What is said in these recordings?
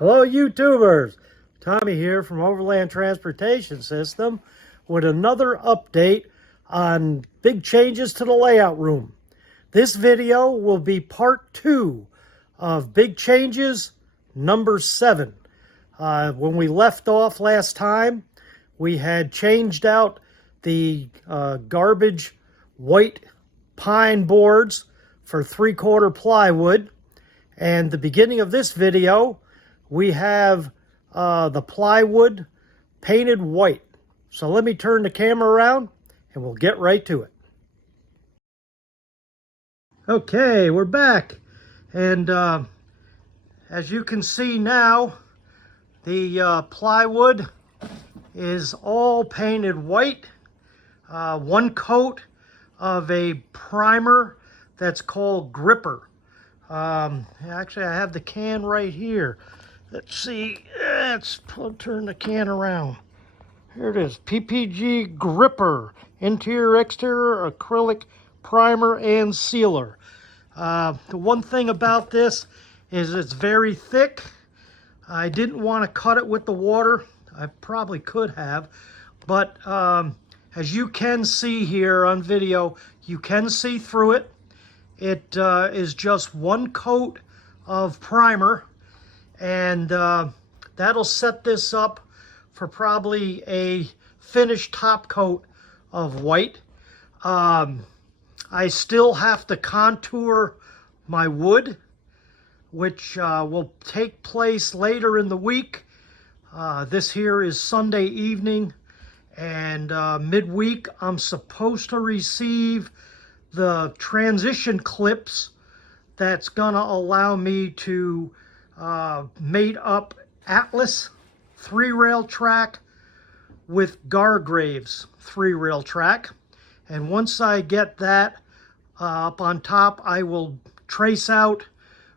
Hello YouTubers, Tommy here from Overland Transportation System with another update on big changes to the layout room. This video will be part 2 of big changes number 7. When we left off last time, we had changed out the garbage white pine boards for 3/4 plywood, and the beginning of this video we have the plywood painted white. So let me turn the camera around and we'll get right to it. Okay, we're back. And as you can see now, the plywood is all painted white. One coat of a primer that's called Gripper. Actually, I have the can right here. Let's see, let's turn the can around. Here it is, PPG Gripper, interior, exterior, acrylic primer and sealer. The one thing about this is it's very thick. I didn't want to cut it with the water. I probably could have, but as you can see here on video, you can see through it. It is just one coat of primer, and that'll set this up for probably a finished top coat of white. I still have to contour my wood, which will take place later in the week. This here is Sunday evening, and midweek I'm supposed to receive the transition clips that's gonna allow me to mate up Atlas 3-rail track with Gargraves 3-rail track. And once I get that up on top, I will trace out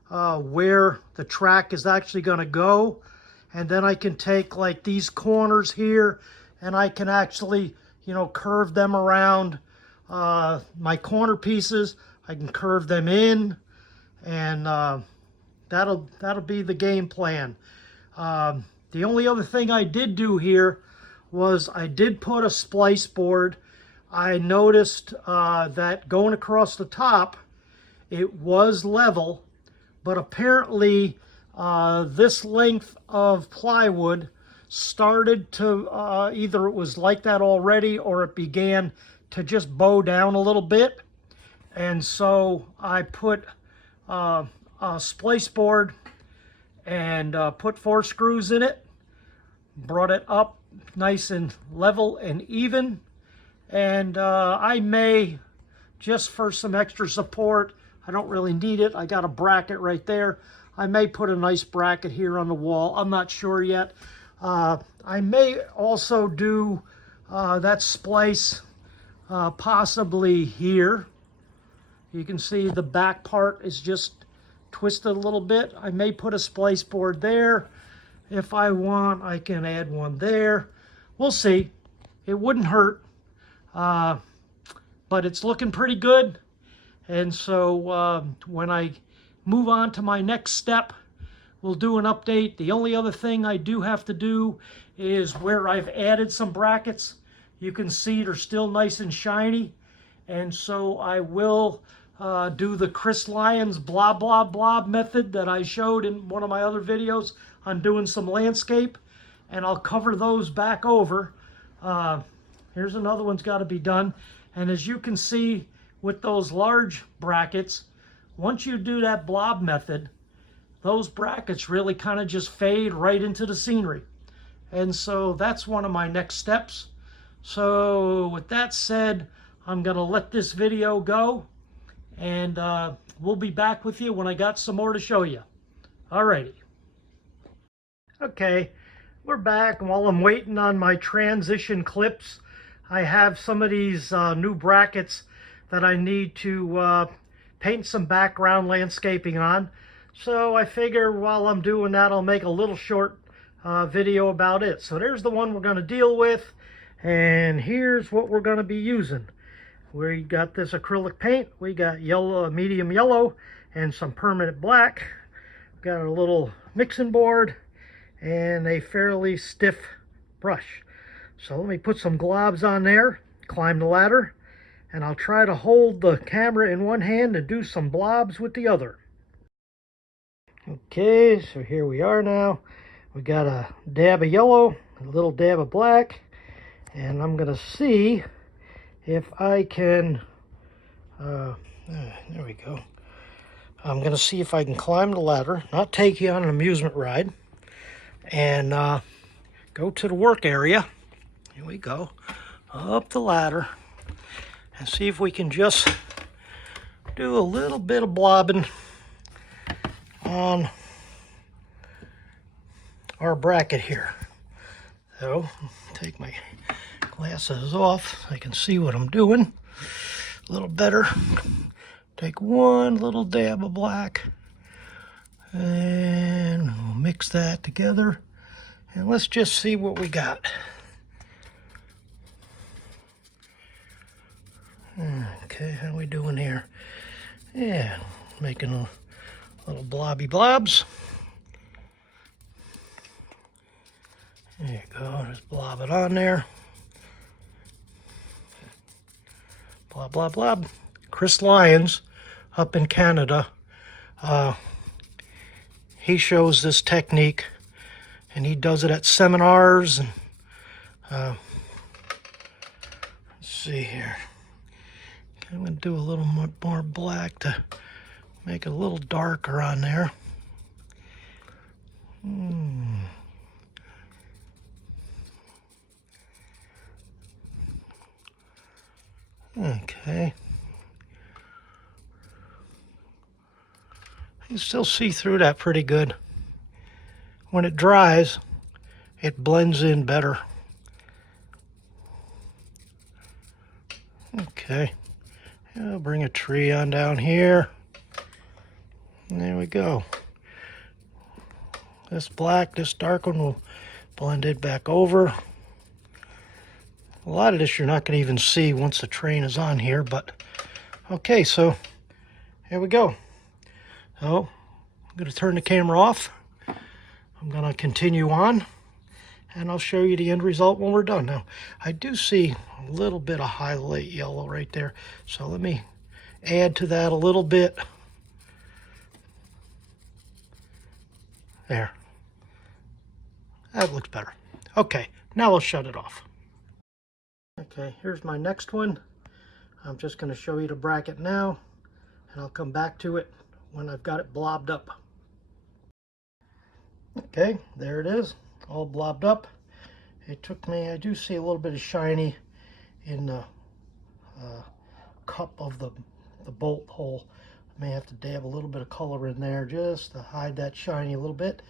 where the track is actually gonna go. And then I can take like these corners here and I can actually, you know, curve them around my corner pieces. I can curve them in, and that'll be the game plan. The only other thing I did do here was I did put a splice board. I noticed that going across the top, it was level, but apparently this length of plywood started to, either it was like that already or it began to just bow down a little bit. And so I put a splice board and put 4 screws in it, brought it up nice and level and even. And I may, just for some extra support, I don't really need it, I got a bracket right there, I may put a nice bracket here on the wall. I'm not sure yet. I may also do that splice possibly here. You can see the back part is just twisted a little bit. I may put a splice board there. If I want, I can add one there. We'll see. It wouldn't hurt, but it's looking pretty good. And so when I move on to my next step, we'll do an update. The only other thing I do have to do is where I've added some brackets. You can see they're still nice and shiny. And so I will do the Chris Lyons blah, blah, blah method that I showed in one of my other videos on doing some landscape. And I'll cover those back over. Here's another one's got to be done. And as you can see with those large brackets, once you do that blob method, those brackets really kind of just fade right into the scenery. And so that's one of my next steps. So with that said, I'm going to let this video go, and we'll be back with you when I got some more to show you. Alrighty. Okay, we're back. While I'm waiting on my transition clips, I have some of these new brackets that I need to paint some background landscaping on. So I figure while I'm doing that, I'll make a little short video about it. So there's the one we're going to deal with, and here's what we're going to be using. We got this acrylic paint, we got yellow, medium yellow, and some permanent black. Got a little mixing board, and a fairly stiff brush. So let me put some globs on there, climb the ladder, and I'll try to hold the camera in one hand and do some blobs with the other. Okay, so here we are now. We got a dab of yellow, a little dab of black, and I'm gonna see if I can, there we go. I'm gonna see if I can climb the ladder, not take you on an amusement ride, and go to the work area. Here we go, up the ladder, and see if we can just do a little bit of blobbing on our bracket here. So, take my glasses off so I can see what I'm doing a little better. Take one little dab of black and we'll mix that together, and let's just see what we got. Okay, how we doing here? Yeah, making a little blobby blobs. There you go, just blob it on there. Blob, blob, blob. Chris Lyons up in Canada, he shows this technique, and he does it at seminars. And let's see here. I'm going to do a little more black to make it a little darker on there. Okay. You can still see through that pretty good. When it dries, it blends in better. Okay. I'll bring a tree on down here. There we go. This black, this dark one will blend it back over. A lot of this you're not going to even see once the train is on here, but okay, so here we go. So I'm going to turn the camera off. I'm going to continue on, and I'll show you the end result when we're done. Now, I do see a little bit of highlight yellow right there, so let me add to that a little bit. There. That looks better. Okay, now I'll shut it off. Okay, here's my next one. I'm just going to show you the bracket now, and I'll come back to it when I've got it blobbed up. Okay, there it is, all blobbed up. It took me, I do see a little bit of shiny in the cup of the bolt hole. I may have to dab a little bit of color in there just to hide that shiny a little bit.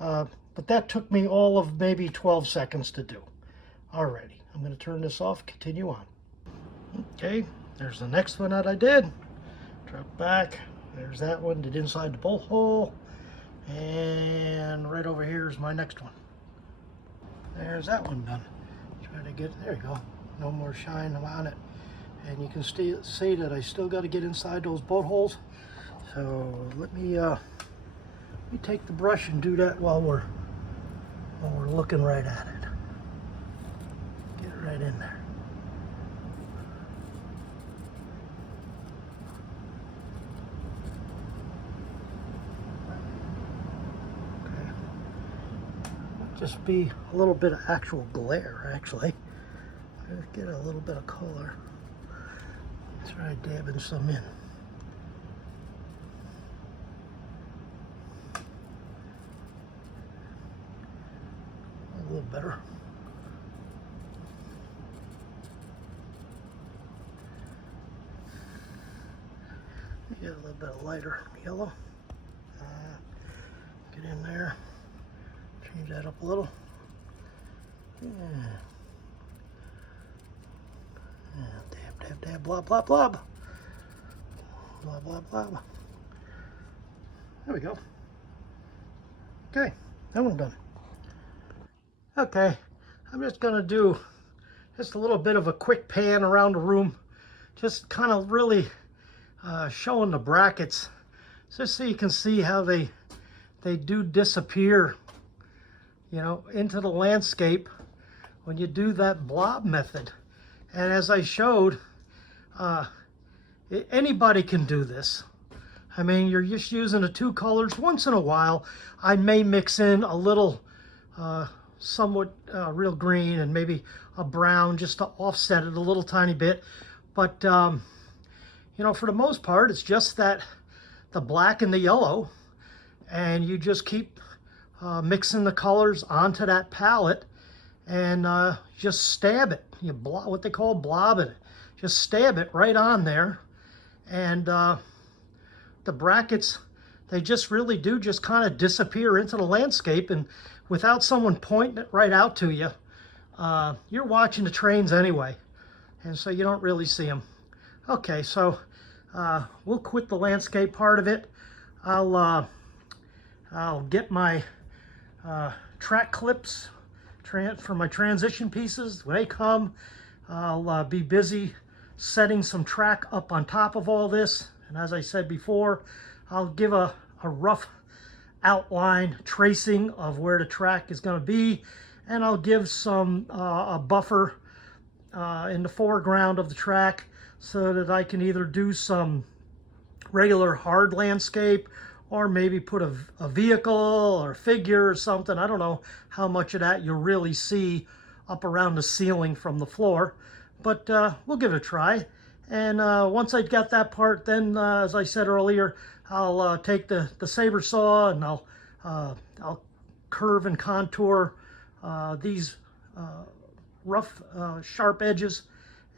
But that took me all of maybe 12 seconds to do. Alrighty, I'm going to turn this off, continue on. Okay, there's the next one that I did. Drop back, there's that one, did inside the bolt hole. And right over here is my next one. There's that one done. Try to get, there you go, no more shine on it. And you can see that I still got to get inside those bolt holes. So let me take the brush and do that while we're looking right at it. Get it right in there. Just be a little bit of actual glare, actually. Just get a little bit of color. Try dabbing some in. A little better. Get a little bit of lighter yellow. Get in there. Change that up a little. Yeah. Dab, dab, dab, blob, blob, blob. Blob, blob, blob. There we go. Okay, that one's done. Okay, I'm just gonna do just a little bit of a quick pan around the room. Just kind of really showing the brackets, just so you can see how they do disappear you know, into the landscape when you do that blob method. And as I showed, anybody can do this. I mean, you're just using the two colors. Once in a while, I may mix in a little somewhat real green and maybe a brown just to offset it a little tiny bit. But, you know, for the most part, it's just that the black and the yellow, and you just keep mixing the colors onto that palette and just stab it. You what they call blobbing it. Just stab it right on there. And the brackets, they just really do just kind of disappear into the landscape, and without someone pointing it right out to you, you're watching the trains anyway, and so you don't really see them. Okay, so we'll quit the landscape part of it. I'll get my track clips for my transition pieces. When they come, I'll be busy setting some track up on top of all this. And as I said before, I'll give a rough outline tracing of where the track is going to be, and I'll give some a buffer in the foreground of the track so that I can either do some regular hard landscape or maybe put a vehicle or a figure or something. I don't know how much of that you'll really see up around the ceiling from the floor, but we'll give it a try. And once I got that part, then as I said earlier, I'll take the saber saw and I'll curve and contour these rough sharp edges,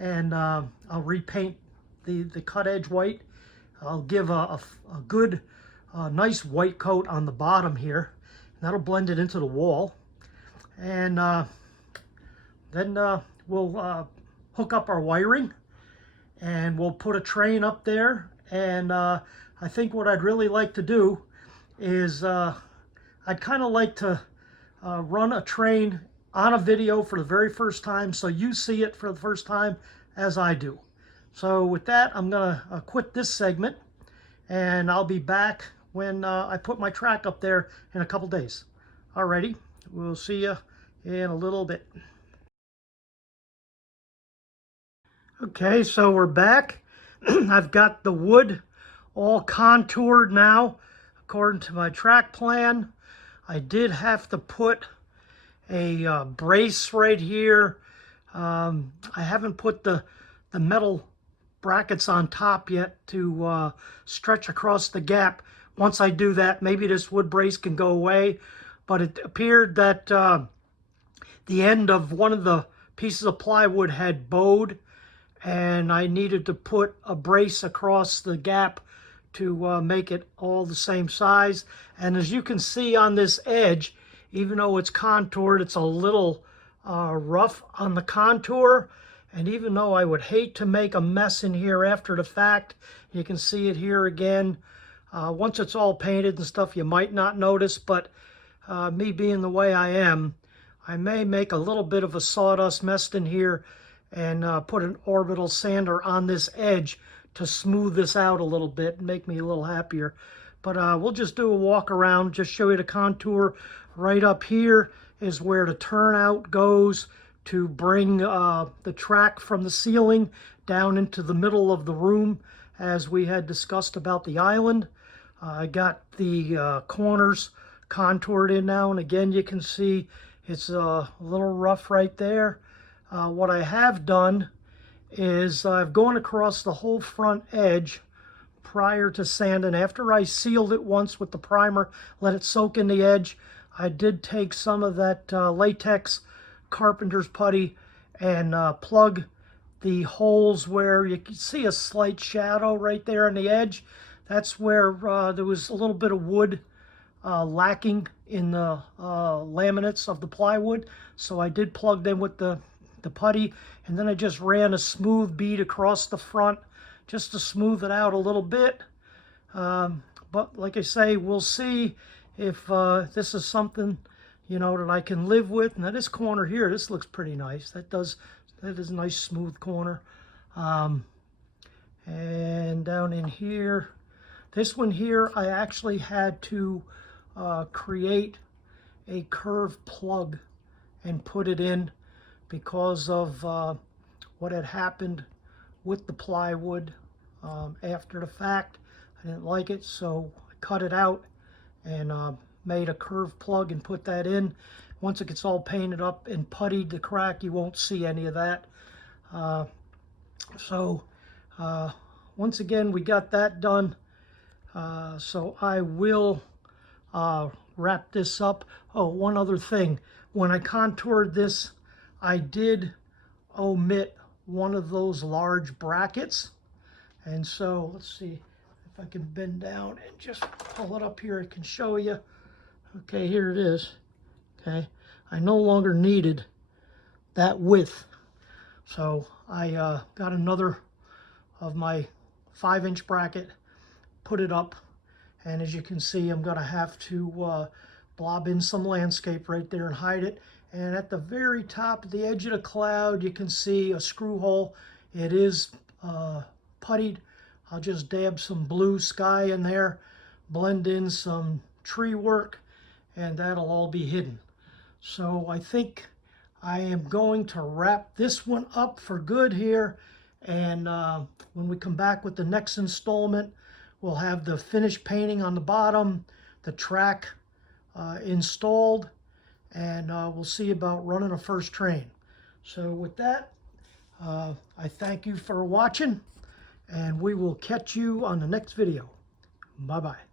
and I'll repaint the cut edge white. I'll give a good nice white coat on the bottom here. That'll blend it into the wall. And then we'll hook up our wiring, and we'll put a train up there. And I think what I'd really like to do is I'd kind of like to run a train on a video for the very first time, so you see it for the first time as I do. So with that, I'm gonna quit this segment, and I'll be back when I put my track up there in a couple days. Alrighty, we'll see you in a little bit. Okay, so we're back. I've got the wood all contoured now according to my track plan. I did have to put a brace right here. I haven't put the metal brackets on top yet to stretch across the gap. Once I do that, maybe this wood brace can go away. But it appeared that the end of one of the pieces of plywood had bowed, and I needed to put a brace across the gap to make it all the same size. And as you can see on this edge, even though it's contoured, it's a little rough on the contour. And even though I would hate to make a mess in here after the fact, you can see it here again. Once it's all painted and stuff, you might not notice, but me being the way I am, I may make a little bit of a sawdust mess in here and put an orbital sander on this edge to smooth this out a little bit and make me a little happier. But we'll just do a walk around, just show you the contour. Right up here is where the turnout goes to bring the track from the ceiling down into the middle of the room, as we had discussed about the island. I got the corners contoured in now, and again you can see it's a little rough right there. What I have done is I've gone across the whole front edge prior to sanding. After I sealed it once with the primer, let it soak in the edge, I did take some of that latex carpenter's putty and plug the holes where you can see a slight shadow right there on the edge. That's where there was a little bit of wood lacking in the laminates of the plywood. So I did plug them with the putty, and then I just ran a smooth bead across the front just to smooth it out a little bit. But like I say, we'll see if this is something, you know, that I can live with. Now this corner here, this looks pretty nice. That is a nice smooth corner. And down in here, this one here, I actually had to create a curved plug and put it in because of what had happened with the plywood after the fact. I didn't like it, so I cut it out and made a curved plug and put that in. Once it gets all painted up and puttied the crack, you won't see any of that. Once again, we got that done. So I will wrap this up. Oh, one other thing. When I contoured this, I did omit one of those large brackets. And so let's see if I can bend down and just pull it up here. I can show you. Okay, here it is. Okay, I no longer needed that width. So I got another of my 5-inch bracket, put it up, and as you can see, I'm going to have to blob in some landscape right there and hide it. And at the very top of the edge of the cloud, you can see a screw hole. It is puttied. I'll just dab some blue sky in there, blend in some tree work, and that'll all be hidden. So I think I am going to wrap this one up for good here. And when we come back with the next installment, we'll have the finished painting on the bottom, the track installed, and we'll see about running a first train. So with that, I thank you for watching, and we will catch you on the next video. Bye-bye.